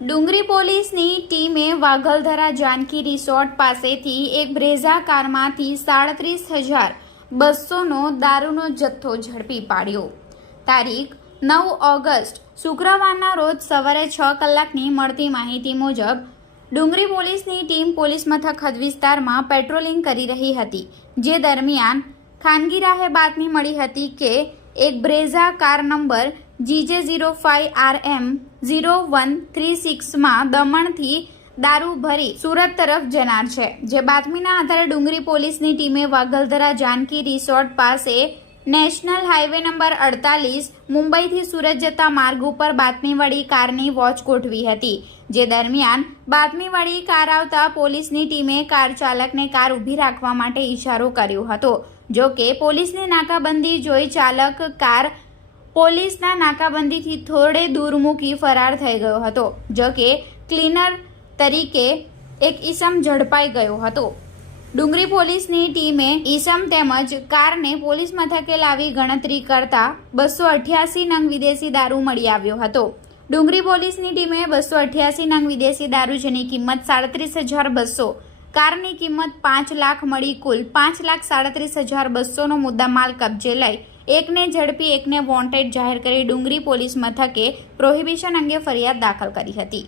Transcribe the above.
ડુંગરી પોલીસની ટીમે વાઘલધરા જાનકી રિસોર્ટ પાસેથી એક બ્રેઝા કારમાંથી 37,200નો દારૂનો જથ્થો ઝડપી પાડ્યો। તારીખ 9 ઓગસ્ટ શુક્રવારના રોજ સવારે 6 કલાકની મળતી માહિતી મુજબ ડુંગરી પોલીસની ટીમ પોલીસ મથક હદ વિસ્તારમાં પેટ્રોલિંગ કરી રહી હતી, જે દરમિયાન ખાનગી રાહે બાતમી મળી હતી કે એક બ્રેઝા કાર નંબર GJ05RM0136માં દમણથી દારૂ ભરી સુરત તરફ જનાર છે। જે બાતમીના આધારે ડુંગરી પોલીસની ટીમે વાઘલધરા જાનકી રિસોર્ટ પાસે નેશનલ હાઈવે નંબર 48 મુંબઈથી સુરત જતા માર્ગ ઉપર બાતમીવાળી કારની વોચ ગોઠવી હતી। જે દરમિયાન બાતમીવાળી કાર આવતા પોલીસની ટીમે કાર ચાલકને કાર ઊભી રાખવા માટે ઇશારો કર્યો હતો। જો કે પોલીસની નાકાબંધી જોઈ ચાલક કાર પોલીસના નાકાબંધીથી થોડે દૂર મૂકી ફરાર થઈ ગયો હતો। જો કે ક્લીનર તરીકે એક ઈસમ ઝડપાઈ ગયો હતો। ડુંગરી પોલીસની ટીમે ઈસમ તેમજ કારને પોલીસ મથકે લાવી ગણતરી કરતા 288 નંગ વિદેશી દારૂ મળી આવ્યો હતો। ડુંગરી પોલીસની ટીમે 288 નંગ વિદેશી દારૂ, જેની કિંમત 37,200, કારની કિંમત 5 લાખ મળી કુલ 5,37,200નો મુદ્દામાલ કબજે લઈ એકને ઝડપી એકને વોન્ટેડ જાહેર કરી ડુંગરી પોલીસ મથકે પ્રોહિબિશન અંગે ફરિયાદ દાખલ કરી હતી।